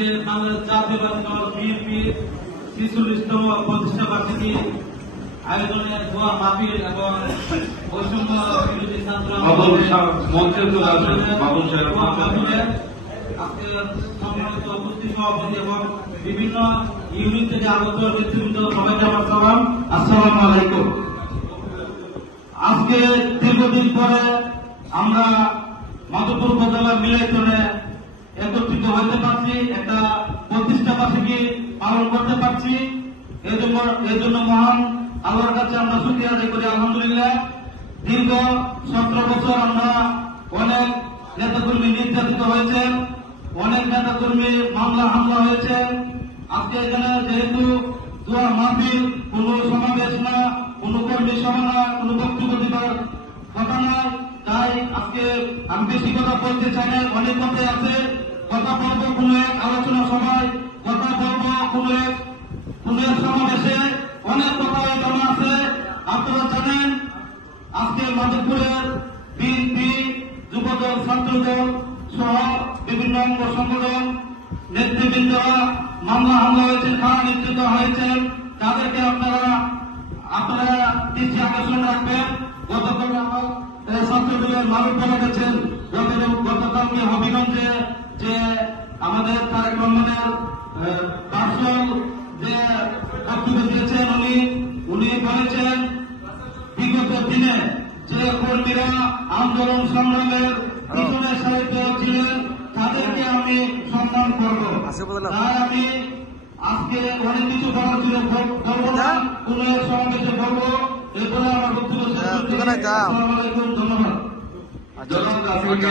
আজকে বাংলাদেশ জাতীয়বাদী দল বিএনপি ছিচল্লিশতম প্রতিষ্ঠা বার্ষিকী আয়োজনে দোয়া মাহফিল এবং বৈষম্য বিরোধী ছাত্র সম্মানিত উপস্থিত সভাপতি এবং বিভিন্ন ইউনিট থেকে আগত নেতৃবৃন্দ সবাইকে আমার সালাম। আসসালামু আলাইকুম। আজকে দীর্ঘদিন পরে আমরা মাধবপুর উপজেলা মিলাইতনে একত্রিত হতে পারছি, একটা প্রতিষ্ঠা বার্ষিকী পালন করতে পারছি। এই জন্য মহান আল্লাহর কাছে আমরা শুক্রিয়া আদায় করি, আলহামদুলিল্লাহ। দীর্ঘ সতেরো বছর আমরা অনেক নেতাকর্মী নির্যাতিত হয়েছে অনেক নেতাকর্মী মামলা, হামলা হয়েছে। আজকে এখানে যেহেতু দোয়া মাহফিল, কোন সমাবেশ না, কোন কর্মী সভা না, কোন বক্তব্য দিবার কথা নয় তাই আজকে আমি বেশি কথা বলতে চাই অনেক কথাই আছে। কোন এক সমাবেশে অনেক কথা জমা আছে। আপনারা জানেন, আজকে মাধবপুরের বিএনপি যুবদল, ছাত্রদল সহ বিভিন্ন অঙ্গ সংগঠন, নেতৃবৃন্দরা মামলা হামলা হয়েছে খারাপ নেতৃত্ব হয়েছেন তাদেরকে আপনারা আপনারা দৃষ্টি আকর্ষণ রাখবেন। গতকাল আমার ছাত্রদলের মানুষ বলে গেছেন গত- গতকালকে হবিগঞ্জে যে আমাদের তারেক রহমানের পার্সোনাল যে বক্তব্য দিয়েছেন উনি উনি বলেছেন বিগত দিনে যে কর্মীরা আন্দোলন সংগ্রামের পিছনে সাহিত্য ছিলেন তাদেরকে আমি সম্মান করব। তাই আমি আজকে অনেক কিছু বলার ছিল বল- বলব না কোন এক সমাবেশে বলব এরপরে আমার বক্তব্য আলাইকুম ধন্যবাদ। জনাব কাসিমকে